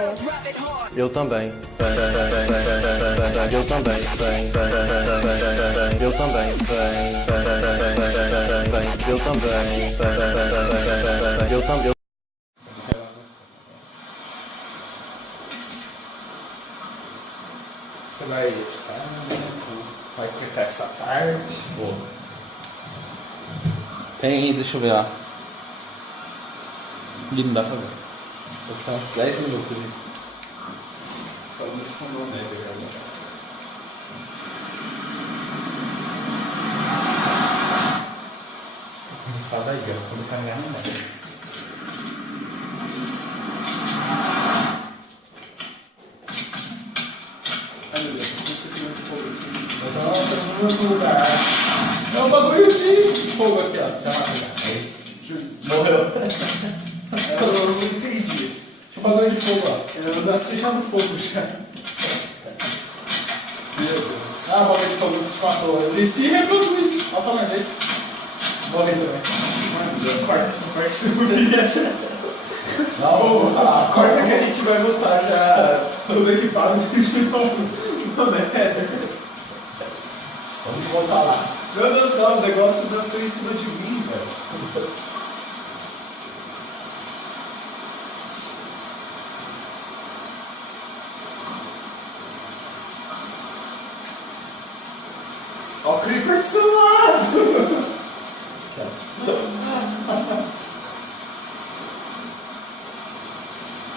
Eu também. Eu também. Eu também. Eu também. Eu também. Você vai editar, vai clicar essa parte. Boa. Tem, deixa eu ver lá. Ih, não dá pra ver. Vou ficar uns 10 minutos ali. Falando isso com o nome dele agora. Começar daí, ó. Vou caminhar no meio. Ai meu Deus, isso aqui não é fogo aqui. Nossa, no outro lugar. É um bagulho de fogo aqui, ó. Tem uma coisa. Aí. Morreu. Eu não entendi. Tinha um bagulho de fogo, ó. Eu nasci já no fogo já. Meu Deus. Ah, o bagulho de fogo que te matou. Eu desci e reproduz. Olha o tamanho dele. Morri também. Mano, corta essa parte do vídeo. Não, vou falar. Corta que a gente vai voltar já todo equipado de novo no Nether. Vamos voltar lá. Meu Deus do céu, o negócio nasceu em cima de mim, velho. Ó o Creeper do seu lado!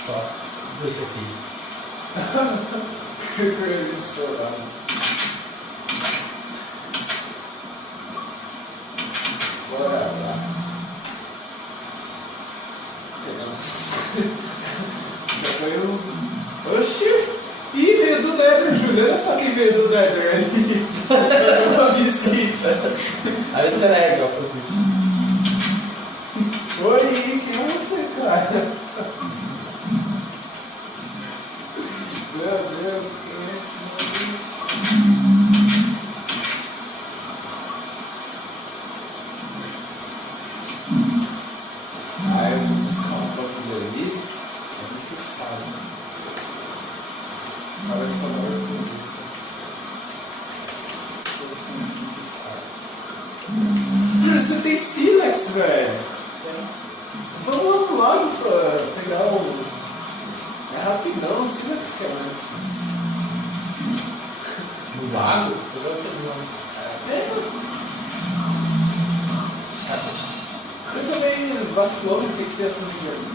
Ó, desse aqui. Creeper do seu lado. Bora lá. Já foi o... Oxi! Ih, veio do Nether, Júlio. Olha só quem veio do Nether ali. Fazer uma visita. Aí você egg, ó, pro vídeo. Oi, quem é você, cara? Meu Deus, quem é esse maluco? Ah, eu vou buscar um bagulho ali. É necessário. Olha só, soluções necessárias. Você tem Silex, velho. Vamos lá pegar o... É rapidão, o Silex que é mais difícil. No lago? Você também vacilou no que é essa videogame?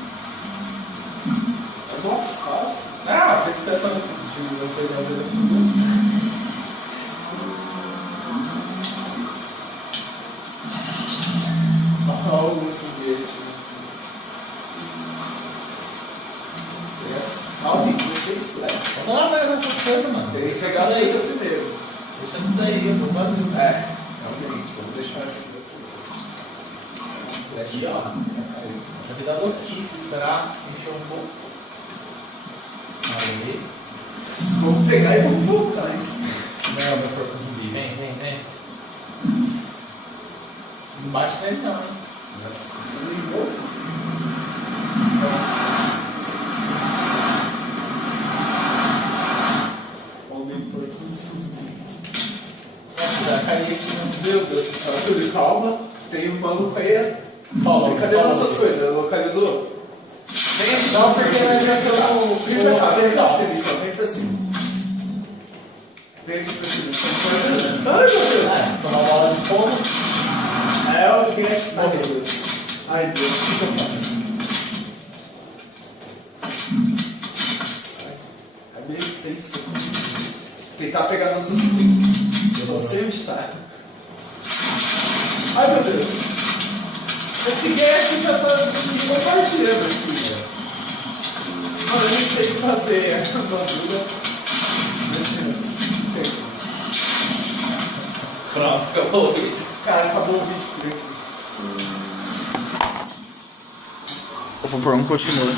É mó fácil. Ah, fez testa no vídeo. Não foi da vida sua. Olha o foguete. Ah, tem 16 slabs. Não, mas essas coisas, mano. Tem que pegar as coisas primeiro. Deixa tudo aí, eu vou fazer. Realmente, vamos deixar assim. Aqui, ó. Essa vida é louquice, esperar encher um pouco. Aí. Vamos pegar e vamos voltar, hein? Não, meu corpo zumbi. Vem. Não bate nele não, hein? Nossa, você lembrou? Homem porco zumbi. Já caí aqui, Meu Deus do céu, Júlio, calma. Tem um maluco aí. Cadê Fala, nossas coisas? Localizou? Vem, nossa, que vai ser o Vem pra cá, vem pra cima, então. Vem pra cima. Vem aqui pra cima. Ai, meu Deus! Tomar uma bola de fogo. É o gas. Ai, meu Deus. Ai, Deus, o que eu faço aqui? É meio tenso. Tentar pegar nossas coisas. Eu só sei onde tá. Ai, meu Deus. Esse gas já tá me bombardeando aqui, velho. Mano, eu não sei o que fazer. É uma bagulha. Pronto, acabou o vídeo. Cara, acabou o vídeo por aqui. Eu vou pôr um continua.